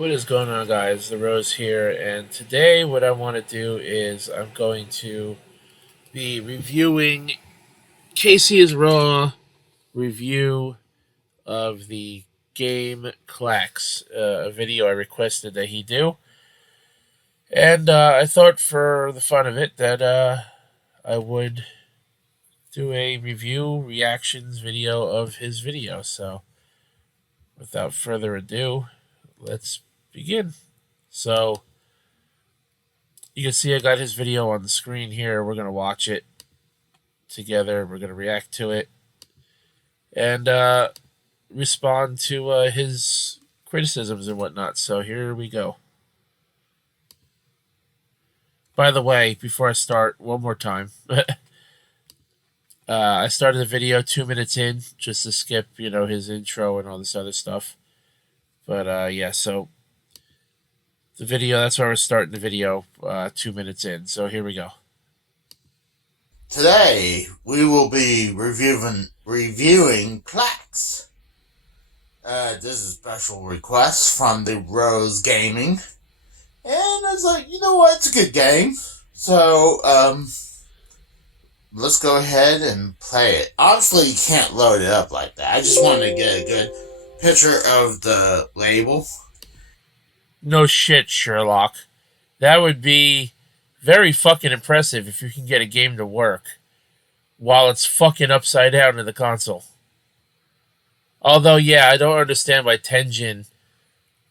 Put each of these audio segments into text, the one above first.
What is going on, guys? The Rose here, and today what I want to do is I'm going to be reviewing Casey's Raw review of the game Klax, a video I requested that he do. And I thought for the fun of it that I would do a review reactions video of his video. So without further ado, let's begin. So you can see I got his video on the screen here. We're going to watch it together. We're going to react to it and respond to his criticisms and whatnot. So here we go. By the way, before I start, one more time. I started the video 2 minutes in just to skip, his intro and all this other stuff. But yeah, so the video, that's where we're starting the video 2 minutes in. So here we go. Today, we will be reviewing Klax. This is a special request from the Rose Gaming. And I was like, you know what, it's a good game. So, let's go ahead and play it. Obviously, you can't load it up like that. I just wanted to get a good picture of the label. No shit, Sherlock. That would be very fucking impressive if you can get a game to work while it's fucking upside down in the console. Although, yeah, I don't understand why Tenjin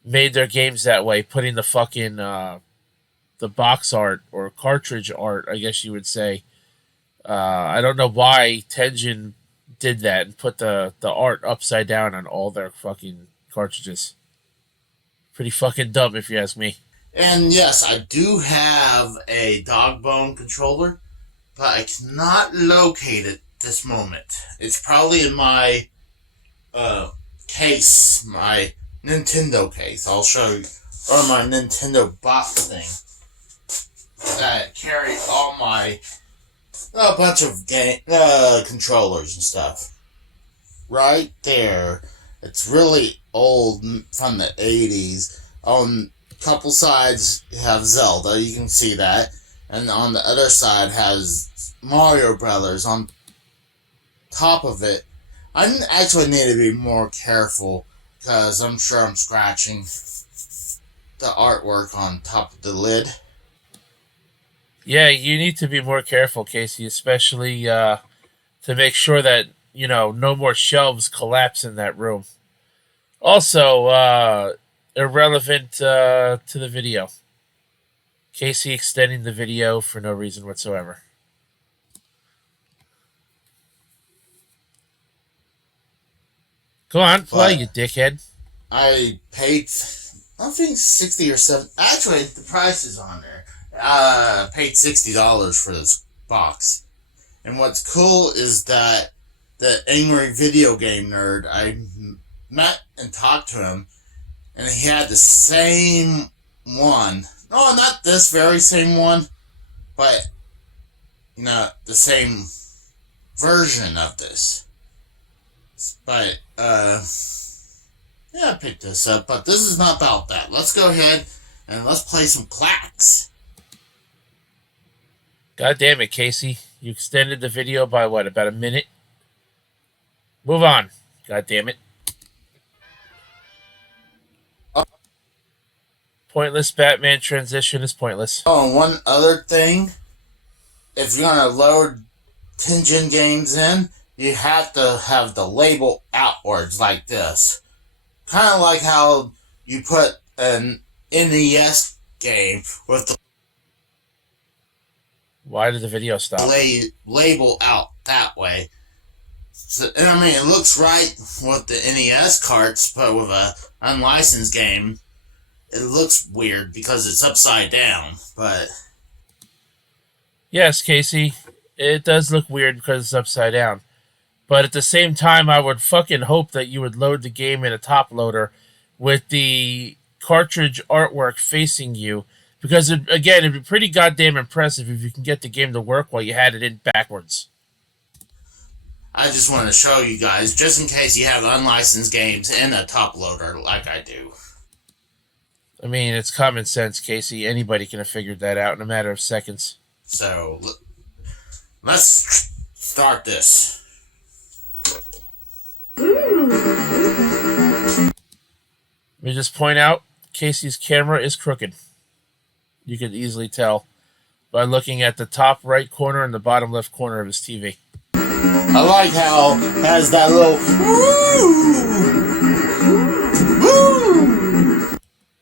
made their games that way, putting the fucking the box art or cartridge art, I guess you would say. I don't know why Tenjin did that and put the art upside down on all their fucking cartridges. Pretty fucking dumb, if you ask me. And yes, I do have a dog bone controller, but I cannot locate it this moment. It's probably in my case, my Nintendo case. I'll show you, or my Nintendo box thing that carry all my a bunch of game controllers and stuff. Right there. It's really old, from the 80s. On a couple sides have Zelda, you can see that. And on the other side has Mario Brothers. On top of it, I actually need to be more careful, because I'm sure I'm scratching the artwork on top of the lid. Yeah, you need to be more careful, Casey, especially to make sure that, no more shelves collapse in that room. Also, irrelevant to the video. Casey extending the video for no reason whatsoever. Go on, play, you dickhead. I paid, I think 60 or 70. Actually, the price is on there. Paid $60 for this box. And what's cool is that the angry video game nerd, I met and talked to him, and he had the same one. No, not this very same one, but, the same version of this. But, yeah, I picked this up, but this is not about that. Let's go ahead and let's play some Klax. God damn it, Casey. You extended the video by what, about a minute? Move on. God damn it. Pointless Batman transition is pointless. Oh, and one other thing. If you're going to load Tenjin games in, you have to have the label outwards like this. Kind of like how you put an NES game with the Why did the video stop? Label out that way. So, and I mean, it looks right with the NES carts, but with a unlicensed game, it looks weird because it's upside down. But yes, Casey, it does look weird because it's upside down. But at the same time, I would fucking hope that you would load the game in a top loader with the cartridge artwork facing you. Because, again, it'd be pretty goddamn impressive if you can get the game to work while you had it in backwards. I just want to show you guys, just in case you have unlicensed games and a top loader like I do. I mean, it's common sense, Casey. Anybody can have figured that out in a matter of seconds. So, let's start this. Let me just point out, Casey's camera is crooked. You can easily tell by looking at the top right corner and the bottom left corner of his TV. I like how it has that little woo.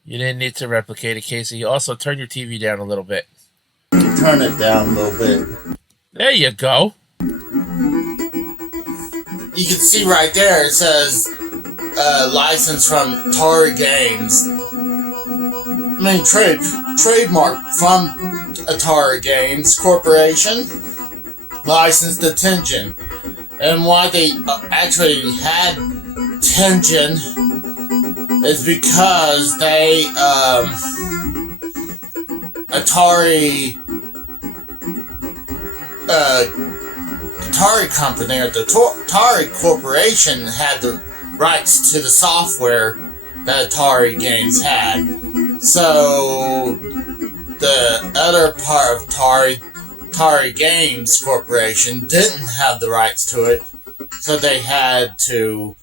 You didn't need to replicate it, Casey. Also, turn your TV down a little bit. Turn it down a little bit. There you go. You can see right there it says license from Atari Games. I mean, trademark from Atari Games Corporation. Licensed to Tengen. And why they actually had Tengen is because they, Atari company, or the Atari Corporation, had the rights to the software that Atari Games had. So the other part of Atari Games Corporation didn't have the rights to it, so they had to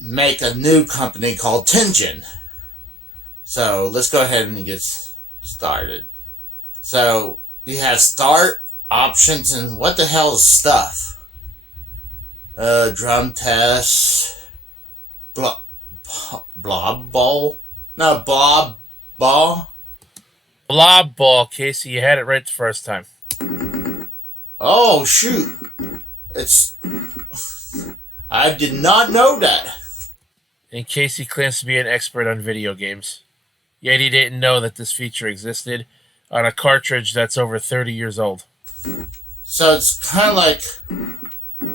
make a new company called Tengen. So let's go ahead and get started. So you have start, options, and what the hell is stuff? Drum test, blob ball? No, blob ball? Blob ball, Casey. You had it right the first time. Oh, shoot. I did not know that. And Casey claims to be an expert on video games. Yet he didn't know that this feature existed on a cartridge that's over 30 years old. So it's kind of like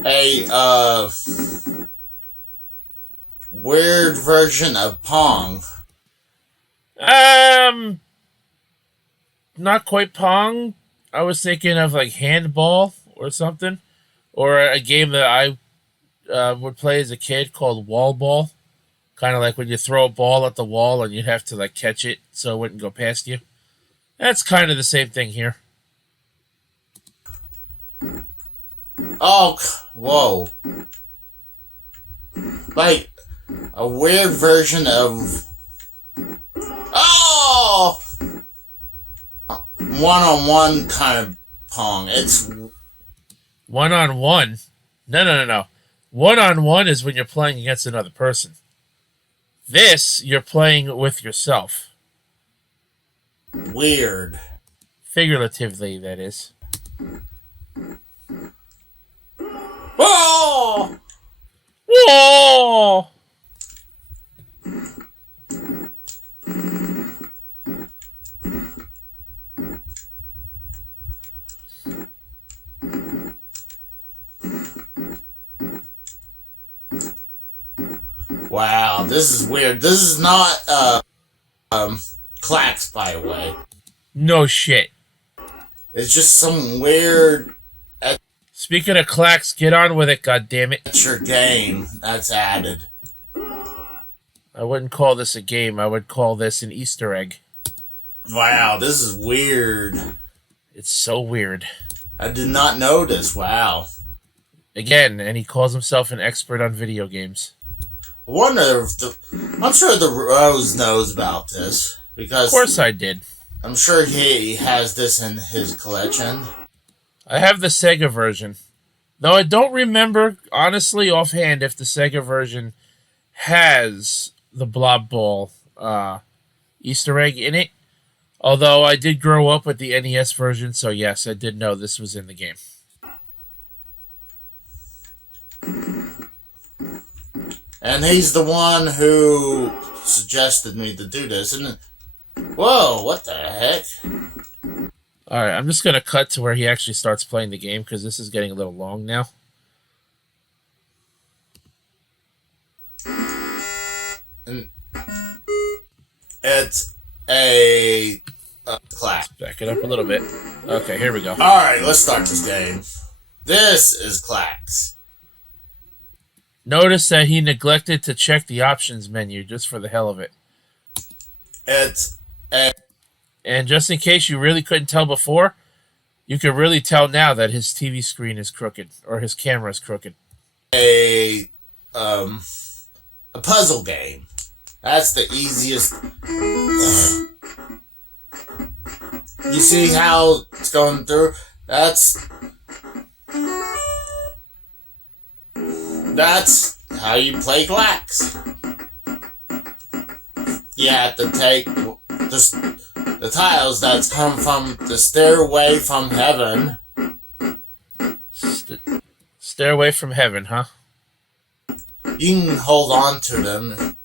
a weird version of Pong. Not quite Pong. I was thinking of like handball or something. Or a game that I would play as a kid called wall ball. Kind of like when you throw a ball at the wall and you'd have to like catch it so it wouldn't go past you. That's kind of the same thing here. Oh, whoa. Like a weird version of... Oh! One-on-one kind of Pong. It's... One-on-one? No. One-on-one is when you're playing against another person. This, you're playing with yourself. Weird. Figuratively, that is. Oh! Whoa! Wow, this is weird. This is not, Klax, by the way. No shit. It's just some weird... Speaking of Klax, get on with it, goddammit. It's your game that's added. I wouldn't call this a game. I would call this an Easter egg. Wow, this is weird. It's so weird. I did not know this. Wow. Again, and he calls himself an expert on video games. I wonder if I'm sure the Rose knows about this. Because of course I did. I'm sure he has this in his collection. I have the Sega version. Though I don't remember, honestly, offhand, if the Sega version has the Blob Ball Easter egg in it. Although I did grow up with the NES version, so yes, I did know this was in the game. And he's the one who suggested me to do this, isn't it? Whoa, what the heck? Alright, I'm just going to cut to where he actually starts playing the game, because this is getting a little long now. And it's a Klax. Back it up a little bit. Okay, here we go. Alright, let's start this game. This is Klax. Notice that he neglected to check the options menu just for the hell of it. It's a And just in case you really couldn't tell before, you can really tell now that his TV screen is crooked or his camera is crooked. a um a puzzle game. That's the easiest. You see how it's going through? That's how you play Klax. You have to take the tiles that's come from the stairway from heaven. Stairway from heaven, huh? You can hold on to them.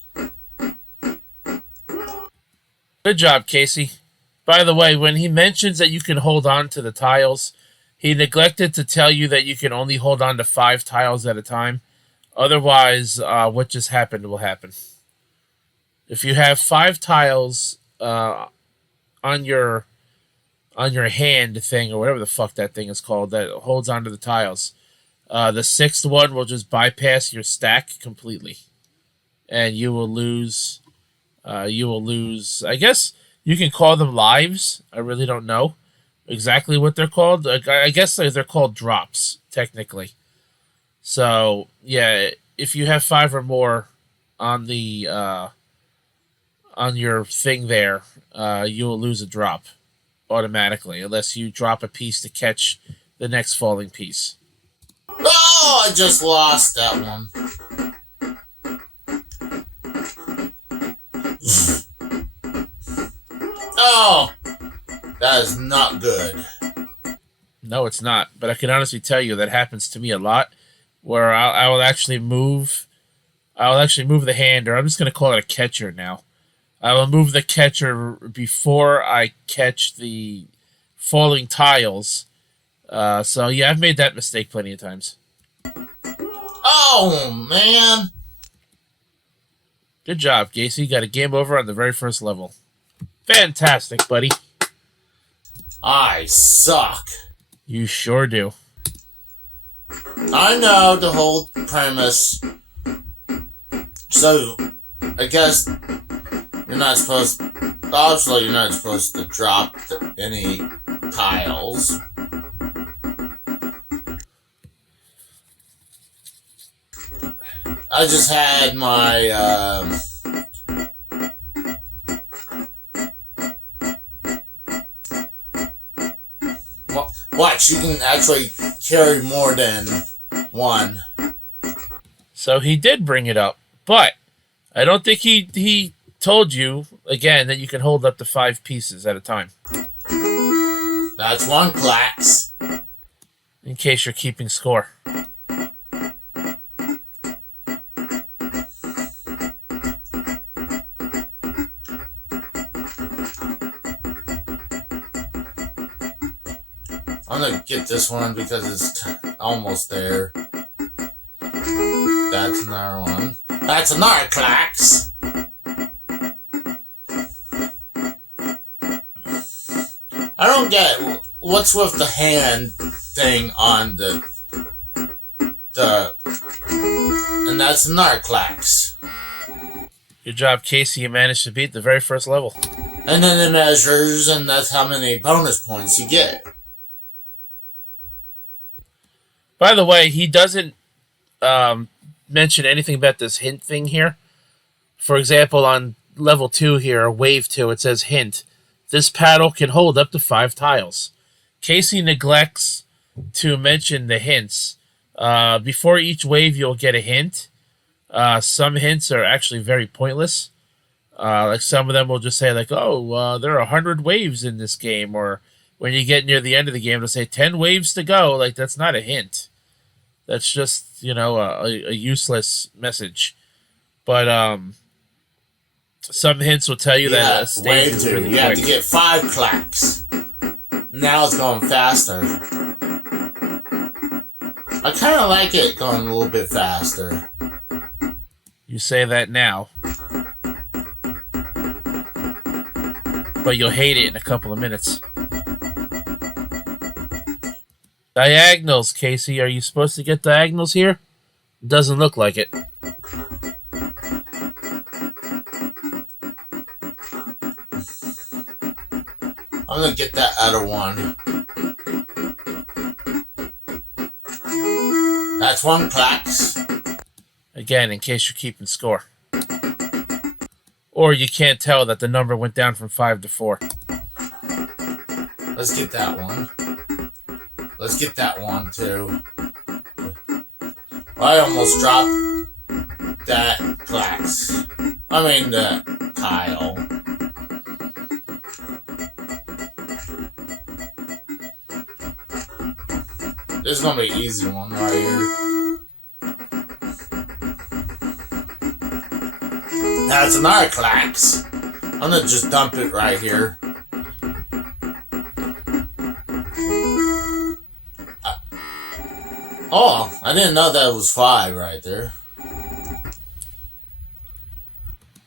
Good job, Casey. By the way, when he mentions that you can hold on to the tiles, he neglected to tell you that you can only hold on to 5 tiles at a time. Otherwise, what just happened will happen. If you have 5 tiles on your hand thing or whatever the fuck that thing is called that holds onto the tiles, the 6th one will just bypass your stack completely, and you will lose. I guess you can call them lives. I really don't know exactly what they're called. I guess they're called drops technically. So yeah, if you have 5 or more on the on your thing there, you will lose a drop automatically unless you drop a piece to catch the next falling piece. Oh, I just lost that one. Oh, that is not good. No, it's not. But I can honestly tell you that happens to me a lot, where I will actually move. I will actually move the hand, or I'm just going to call it a catcher now. I will move the catcher before I catch the falling tiles. So yeah, I've made that mistake plenty of times. Oh, man. Good job, Gacy. You got a game over on the very first level. Fantastic, buddy. I suck. You sure do. I know the whole premise. So, I guess you're not supposed. Obviously, you're not supposed to drop any tiles. I just had my. Watch, you can actually carry more than one. So he did bring it up, but I don't think he told you again that you can hold up to 5 pieces at a time. That's one Klax. In case you're keeping score. I'm gonna get this one because it's almost there. That's another one. That's another Klax. I don't get what's with the hand thing on the and that's another Klax. Good job, Casey. You managed to beat the very first level. And then it measures, and that's how many bonus points you get. By the way, he doesn't mention anything about this hint thing here. For example, on level 2 here, wave 2, it says hint. This paddle can hold up to 5 tiles. Casey neglects to mention the hints. Before each wave, you'll get a hint. Some hints are actually very pointless. Like some of them will just say like, oh, there are 100 waves in this game, or when you get near the end of the game, it'll say 10 waves to go. Like, that's not a hint. That's just, a useless message. But some hints will tell you that a stage is really quick. You have to get 5 Klax. Now it's going faster. I kind of like it going a little bit faster. You say that now. But you'll hate it in a couple of minutes. Diagonals, Casey. Are you supposed to get diagonals here? Doesn't look like it. I'm gonna get that other one. That's one Klax. Again, in case you're keeping score. Or you can't tell that the number went down from 5 to 4. Let's get that one. Let's get that one too. I almost dropped that Klax. I mean the tile. This is gonna be an easy one right here. That's another Klax. I'm gonna just dump it right here. Oh, I didn't know that was 5 right there.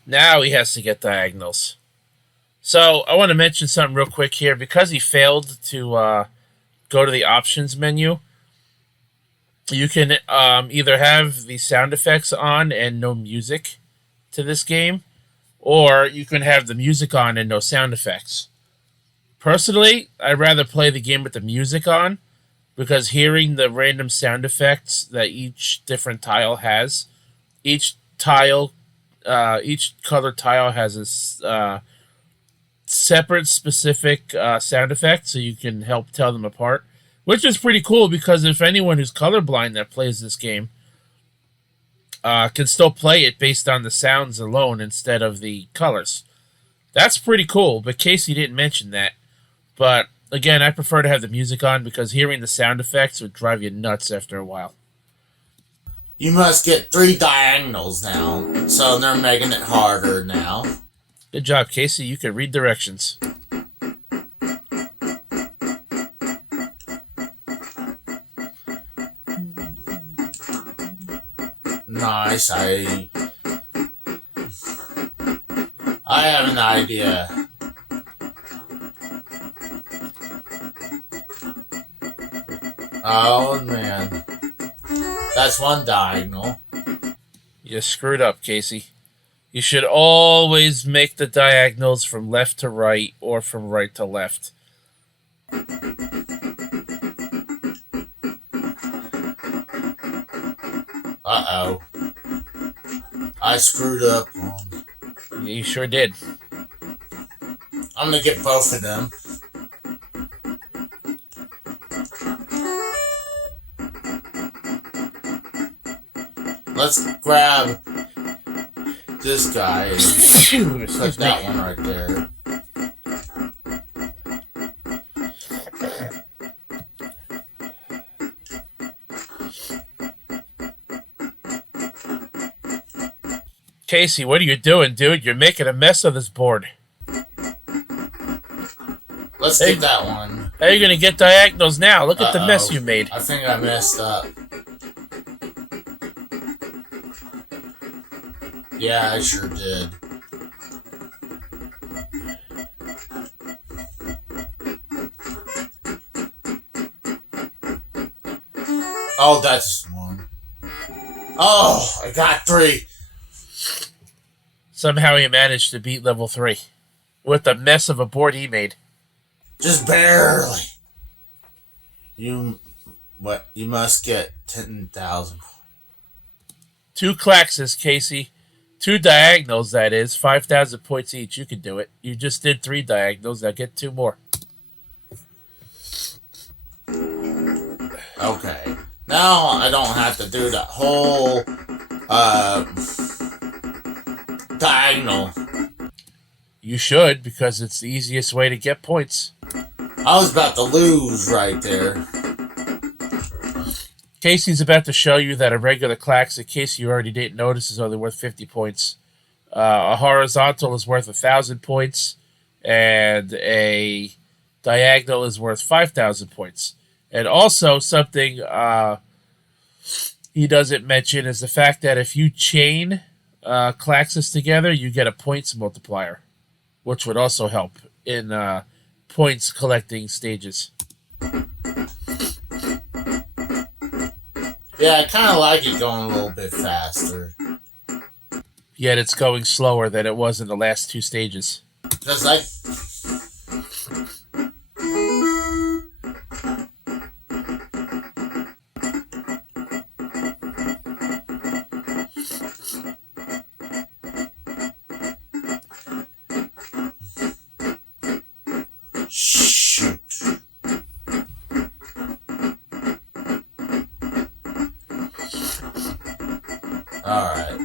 Now he has to get diagonals. So I want to mention something real quick here. Because he failed to go to the options menu, you can either have the sound effects on and no music to this game, or you can have the music on and no sound effects. Personally, I'd rather play the game with the music on, because hearing the random sound effects that each different tile has, each color tile has a separate specific sound effect, so you can help tell them apart, which is pretty cool, because if anyone who's colorblind that plays this game can still play it based on the sounds alone instead of the colors. That's pretty cool, but Casey didn't mention that. But again, I prefer to have the music on, because hearing the sound effects would drive you nuts after a while. You must get 3 diagonals now, so they're making it harder now. Good job, Casey. You can read directions. Nice. I have an idea. Oh man, that's one diagonal. You screwed up, Casey. You should always make the diagonals from left to right or from right to left. Uh-oh. I screwed up. You sure did. I'm gonna get both of them. Let's grab this guy and put that one right there. Casey, what are you doing, dude? You're making a mess of this board. Let's get that one. How are you going to get diagonals now? Look at the mess you made. I think I messed up. Yeah, I sure did. Oh, that's one. Oh, I got 3. Somehow he managed to beat level 3 with the mess of a board he made. Just barely. You must get 10,000. 2 Klaxes, Casey. 2 diagonals, that is. 5,000 points each. You can do it. You just did 3 diagonals. Now get 2 more. Okay. Now I don't have to do that whole diagonal. You should, because it's the easiest way to get points. I was about to lose right there. Casey's about to show you that a regular Klax, in case you already didn't notice, is only worth 50 points. A horizontal is worth 1,000 points, and a diagonal is worth 5,000 points. And also something he doesn't mention is the fact that if you chain Klaxes together, you get a points multiplier, which would also help in points collecting stages. Yeah, I kind of like it going a little bit faster. Yet it's going slower than it was in the last 2 stages. Because Alright.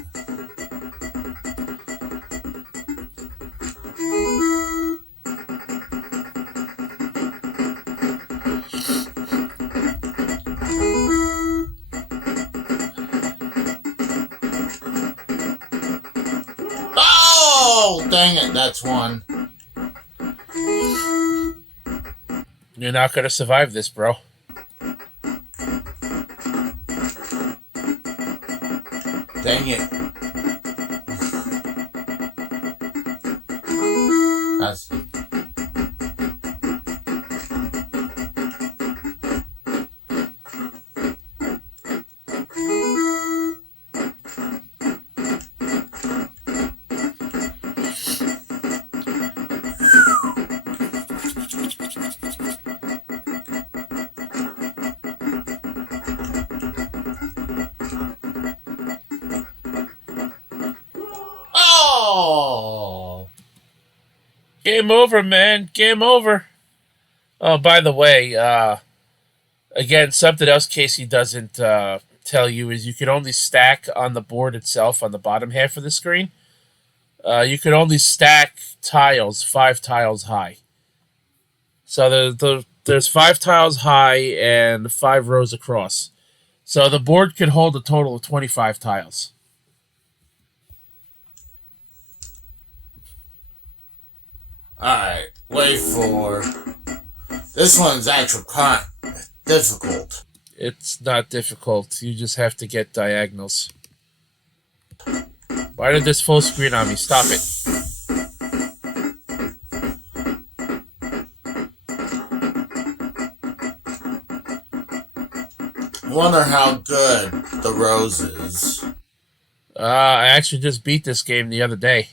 Oh, dang it, that's one. You're not going to survive this, bro. Dang it. That's... Oh! Game over, man. Game over. Oh, by the way, again, something else Casey doesn't tell you is you can only stack on the board itself on the bottom half of the screen. You can only stack tiles 5 tiles high. So there's 5 tiles high and 5 rows across. So the board can hold a total of 25 tiles. Alright, wait for... This one's actually kind of difficult. It's not difficult. You just have to get diagonals. Why did this full screen on me? Stop it. I wonder how good the rose is. I actually just beat this game the other day.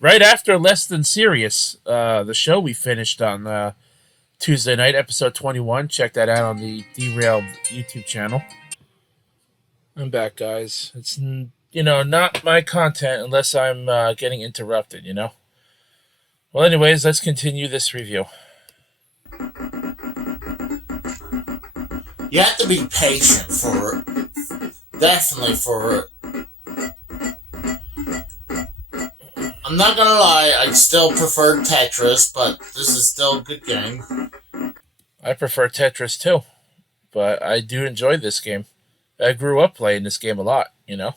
Right after Less Than Serious, the show we finished on Tuesday night, episode 21. Check that out on the Derailed YouTube channel. I'm back, guys. It's, not my content unless I'm getting interrupted, Well, anyways, let's continue this review. You have to be patient for... Definitely for... I'm not gonna lie, I still prefer Tetris, but this is still a good game. I prefer Tetris too, but I do enjoy this game. I grew up playing this game a lot, I'm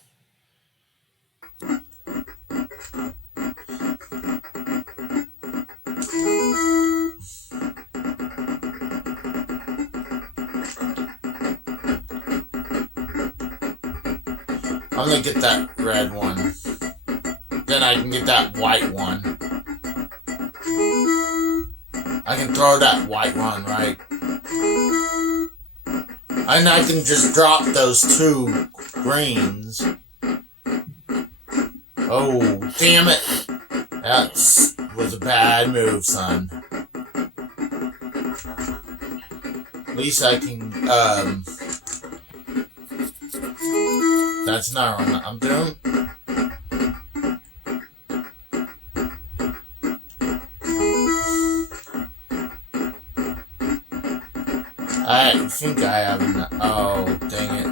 gonna get that red one. Then I can get that white one. I can throw that white one, right? And I can just drop those 2 greens. Oh, damn it. That was a bad move, son. At least I can, That's not what I'm doing. I think I have enough. Oh, dang it.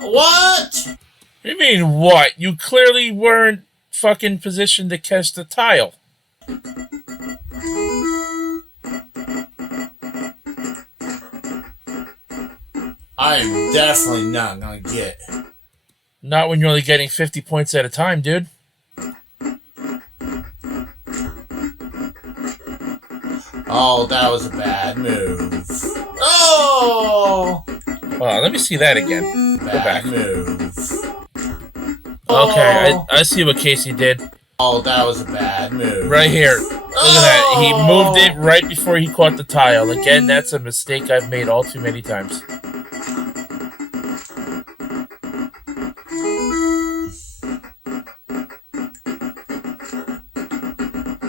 What? What do you mean, what? You clearly weren't fucking positioned to catch the tile. I'm definitely not gonna get. Not when you're only getting 50 points at a time, dude. Oh, that was a bad move. Oh! Hold on, let me see that again. Go back. Bad move. Okay, Oh. I see what Casey did. Oh, that was a bad move. Right here. Look at that. He moved it right before he caught the tile. Again, that's a mistake I've made all too many times.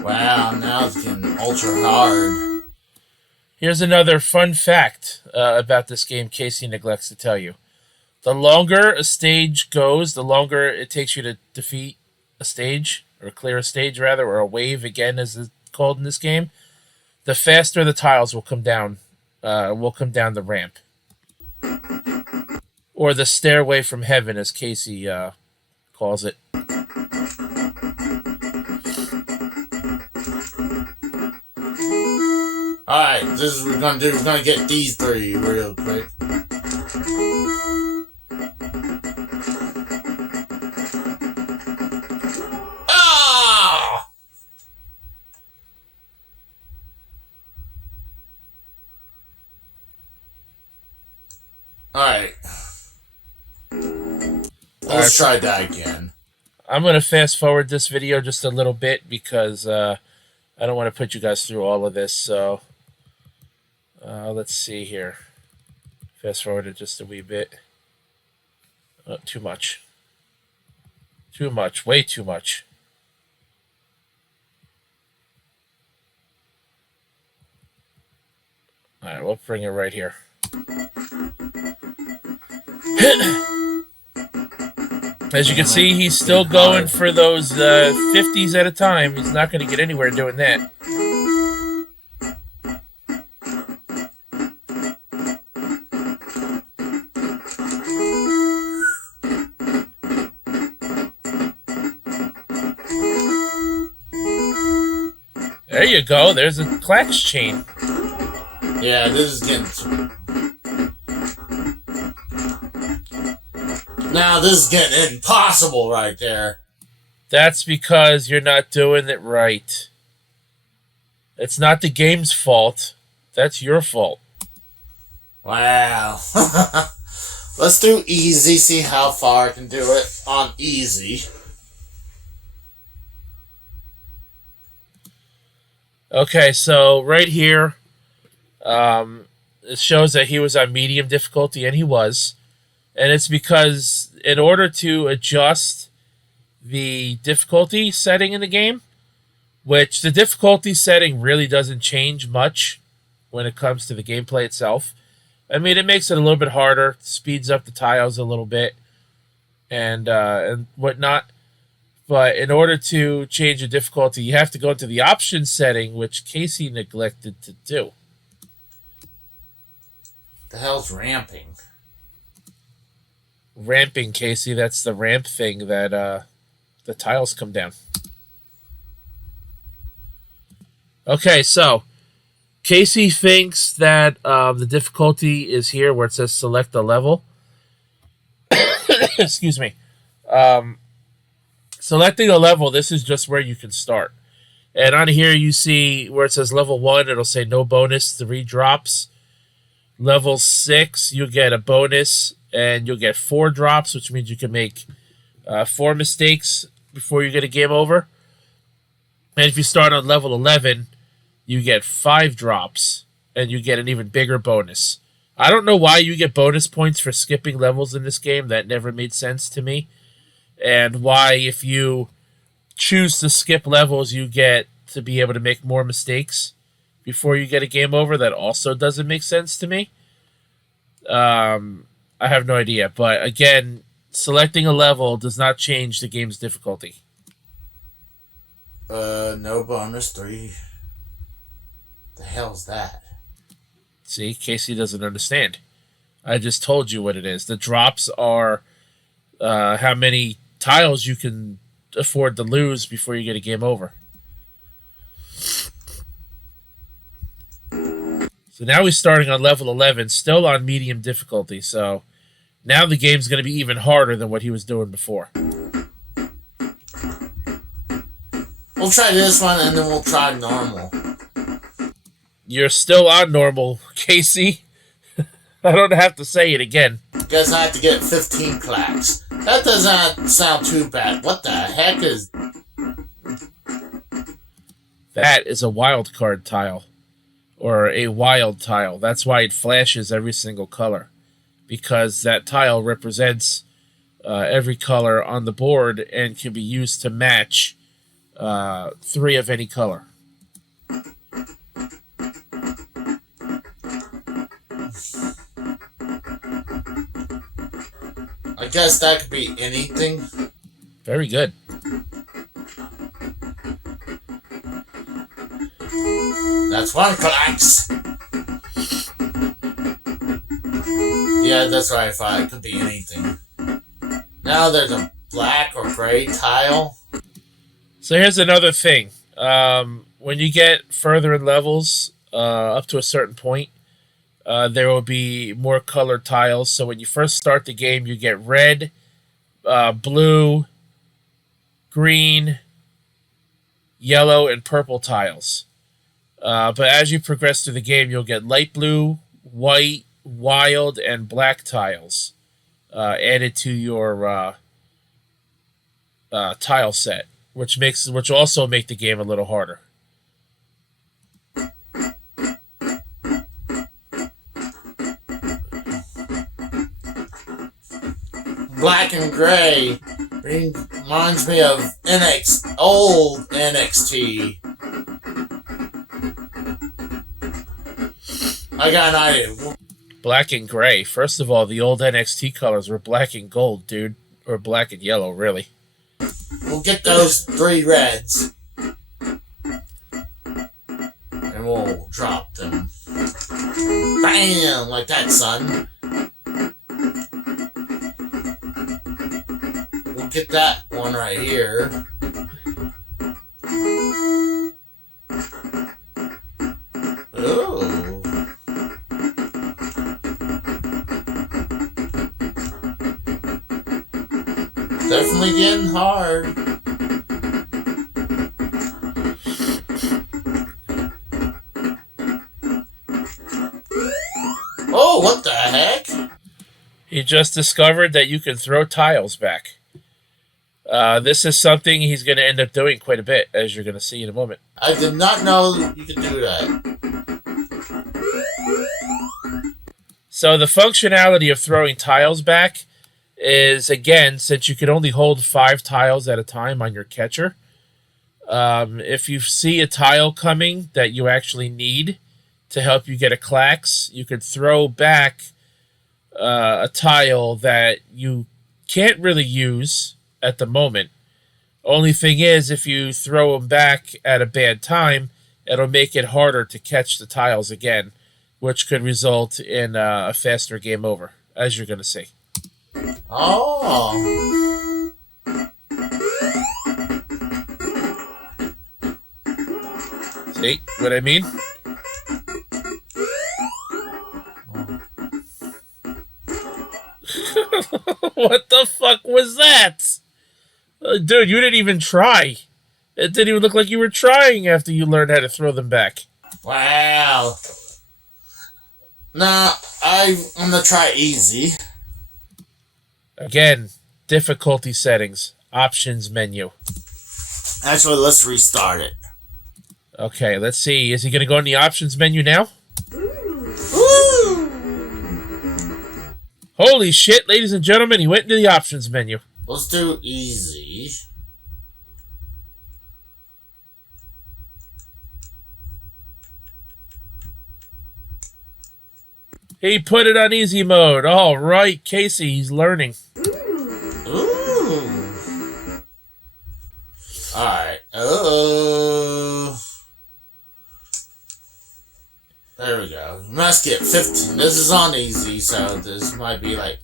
Wow, now it's getting ultra hard. Here's another fun fact about this game Casey neglects to tell you. The longer a stage goes, the longer it takes you to defeat a stage, or clear a stage rather, or a wave again as it's called in this game, the faster the tiles will come down. Will come down the ramp, or the stairway from heaven, as Casey calls it. Alright, this is what we're gonna do. We're gonna get these three real quick. Ah! Alright. Let's try that again. I'm going to fast forward this video just a little bit because I don't want to put you guys through all of this. So let's see here. Fast forward it just a wee bit. Oh, too much. Too much. Way too much. All right, we'll bring it right here. As you can see, he's still going for those 50s at a time. He's not going to get anywhere doing that. There you go. There's a Klax chain. Yeah, this is getting... Now this is getting impossible right there. That's because you're not doing it right. It's not the game's fault. That's your fault. Wow. Let's do easy, see how far I can do it on easy. Okay, so right here, it shows that he was on medium difficulty, and he was. And it's because in order to adjust the difficulty setting in the game, which the difficulty setting really doesn't change much when it comes to the gameplay itself. I mean, it makes it a little bit harder, speeds up the tiles a little bit, and whatnot. But in order to change the difficulty, you have to go into the options setting, which Casey neglected to do. The hell's ramping? Ramping, Casey. That's the ramp thing that the tiles come down. Okay, so Casey thinks that the difficulty is here where it says select a level. Excuse me. Selecting a level, this is just where you can start. And on here you see where it says level 1, it'll say no bonus, 3 drops. Level 6, you'll get a bonus, and you'll get 4 drops, which means you can make 4 mistakes before you get a game over. And if you start on level 11, you get 5 drops, and you get an even bigger bonus. I don't know why you get bonus points for skipping levels in this game. That never made sense to me. And why, if you choose to skip levels, you get to be able to make more mistakes before you get a game over. That also doesn't make sense to me. I have no idea. But again, selecting a level does not change the game's difficulty. No bonus 3. The hell's that? See, Casey doesn't understand. I just told you what it is. The drops are how many tiles you can afford to lose before you get a game over. So now we're starting on level 11, still on medium difficulty. So now the game's going to be even harder than what he was doing before. We'll try this one and then we'll try normal. You're still on normal, Casey. I don't have to say it again. Guess I have to get 15 Klax. That does not sound too bad. What the heck is... That is a wild card tile. Or a wild tile. That's why it flashes every single color. Because that tile represents every color on the board and can be used to match 3 of any color. I guess that could be anything. Very good. That's That's one, Klax. Yeah, that's what I thought. It could be anything. Now there's a black or gray tile. So here's another thing. When you get further in levels, up to a certain point, there will be more colored tiles. So when you first start the game, you get red, blue, green, yellow, and purple tiles. But as you progress through the game, you'll get light blue, white, wild, and black tiles added to your tile set, which also make the game a little harder. Black and gray reminds me of old NXT. I got an idea. Black and gray. First of all, the old NXT colors were black and gold, dude. Or black and yellow, really. We'll get those 3 reds. And we'll drop them. Bam! Like that, son. We'll get that one right here. Ooh. Definitely getting hard. Oh, what the heck? He just discovered that you can throw tiles back. This is something he's going to end up doing quite a bit, as you're going to see in a moment. I did not know you could do that. So the functionality of throwing tiles back is, again, since you can only hold 5 tiles at a time on your catcher, if you see a tile coming that you actually need to help you get a Klax, you could throw back a tile that you can't really use at the moment. Only thing is, if you throw them back at a bad time, it'll make it harder to catch the tiles again, which could result in a faster game over, as you're going to see. Oh. See what I mean? What the fuck was that? Dude, you didn't even try. It didn't even look like you were trying after you learned how to throw them back. Wow. Nah, I'm gonna try easy. Again, difficulty settings, options menu. Actually, let's restart it. Okay, let's see. Is he going to go in the options menu now? Woo! Holy shit, ladies and gentlemen, he went into the options menu. Let's do easy. He put it on easy mode. All right, Casey, he's learning. Ooh. Alright. There we go. You must get 15. This is on easy, so this might be like...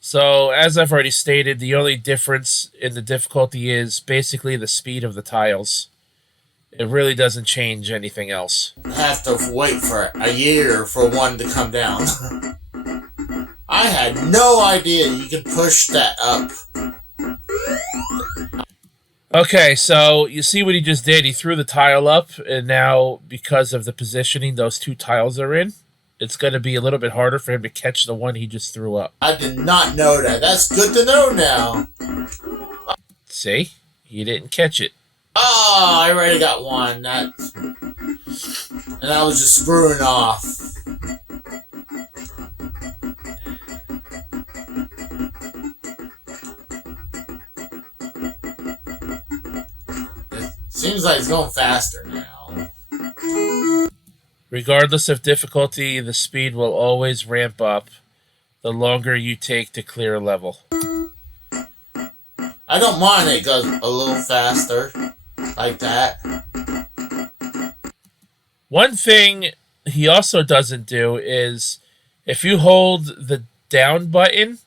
So, as I've already stated, the only difference in the difficulty is basically the speed of the tiles. It really doesn't change anything else. Have to wait for a year for one to come down. I had no idea you could push that up. Okay, so you see what he just did? He threw the tile up, and now, because of the positioning those 2 tiles are in, it's going to be a little bit harder for him to catch the one he just threw up. I did not know that. That's good to know now. See? He didn't catch it. Oh, I already got one. And I was just screwing off. It seems like it's going faster now. Regardless of difficulty, the speed will always ramp up the longer you take to clear a level. I don't mind it goes a little faster. Like that. One thing he also doesn't do is if you hold the down button,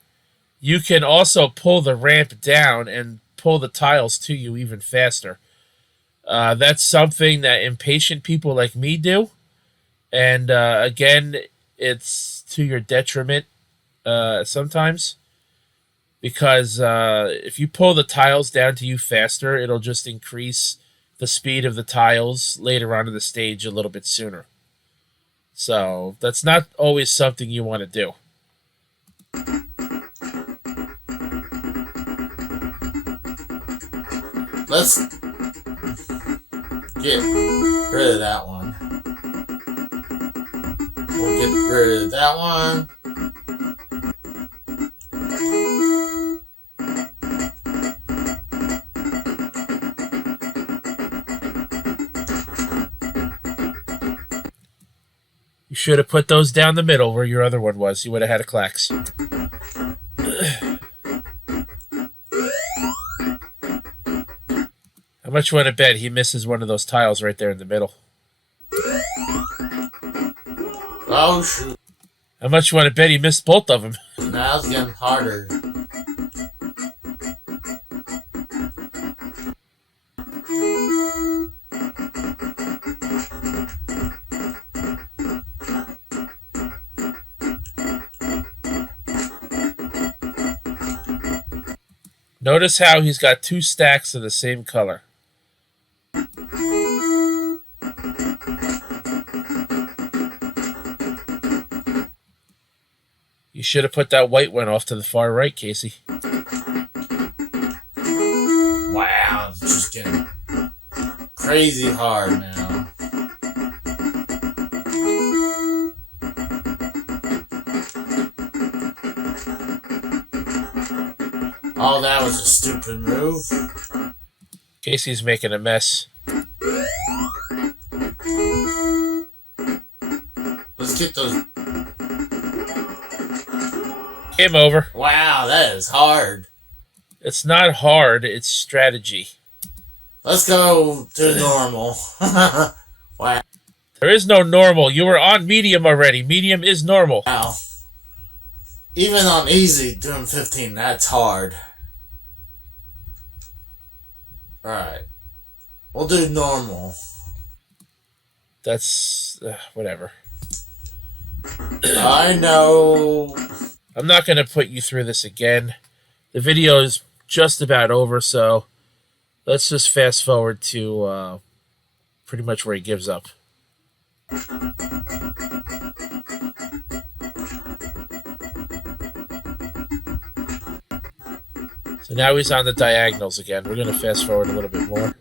you can also pull the ramp down and pull the tiles to you even faster. That's something that impatient people like me do. And again, it's to your detriment sometimes because if you pull the tiles down to you faster, it'll just increase the speed of the tiles later on in the stage a little bit sooner. So that's not always something you want to do. Let's get rid of that one. We'll get rid of that one. You should have put those down the middle where your other one was. You would have had a Klax. How much you want to bet he misses one of those tiles right there in the middle? Oh, shoot. How much you want to bet he missed both of them? Now it's getting harder. Notice how he's got two stacks of the same color. You should have put that white one off to the far right, Casey. Wow, it's just getting crazy hard now. Oh, that was a stupid move. Casey's making a mess. Let's get those. Game over. Wow, that is hard. It's not hard, it's strategy. Let's go to normal. Wow. There is no normal. You were on medium already. Medium is normal. Wow. Even on easy, doing 15, that's hard. Alright. We'll do normal. That's whatever. I know. I'm not going to put you through this again. The video is just about over, so let's just fast forward to pretty much where he gives up. So now he's on the diagonals again. We're going to fast forward a little bit more.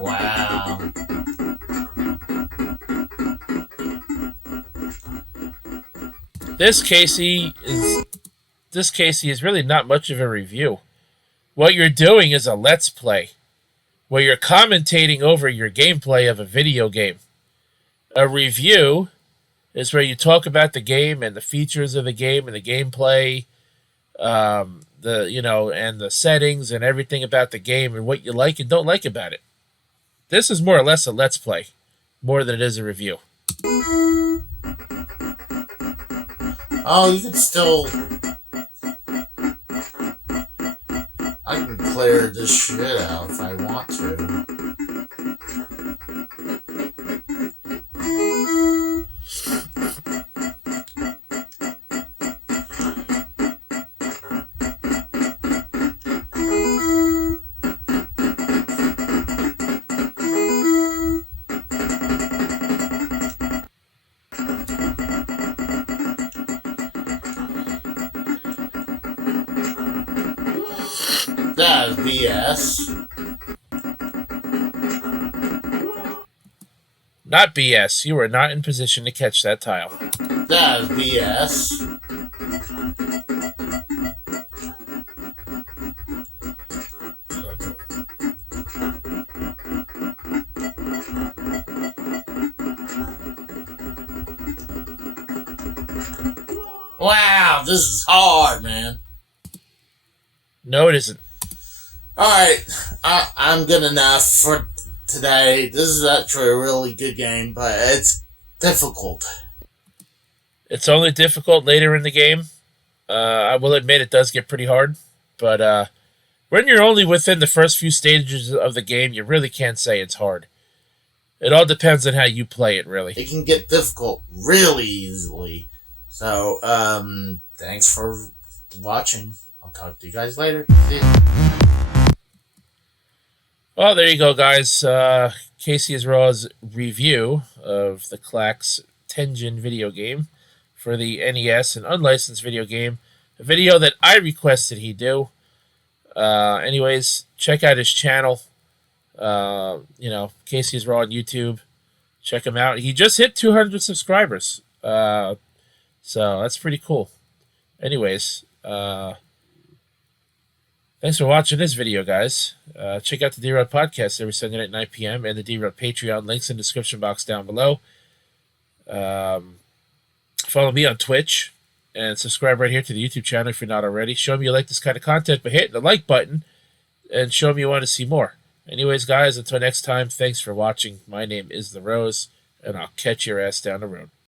Wow. This Casey is really not much of a review. What you're doing is a let's play, where you're commentating over your gameplay of a video game. A review is where you talk about the game and the features of the game and the gameplay, and the settings and everything about the game and what you like and don't like about it. This is more or less a let's play, more than it is a review. Oh, you can still. I can clear this shit out if I want to. That is BS. Not BS. You were not in position to catch that tile. That is BS. Wow, this is hard, man. No, it isn't. Alright, I'm good enough for today. This is actually a really good game, but it's difficult. It's only difficult later in the game. I will admit it does get pretty hard, but when you're only within the first few stages of the game, you really can't say it's hard. It all depends on how you play it, really. It can get difficult really easily. So, thanks for watching. I'll talk to you guys later. See ya. Well, there you go, guys. Casey Raw's review of the Klax Tenjin video game for the NES, an unlicensed video game. A video that I requested he do. Anyways, check out his channel. Casey's Raw on YouTube. Check him out. He just hit 200 subscribers. So that's pretty cool. Anyways, thanks for watching this video, guys. Check out the D-Rod podcast every Sunday night at 9 p.m. and the D-Rod Patreon. Links in the description box down below. Follow me on Twitch and subscribe right here to the YouTube channel if you're not already. Show me you like this kind of content by hitting the like button and show me you want to see more. Anyways, guys, until next time, thanks for watching. My name is The Rose, and I'll catch your ass down the road.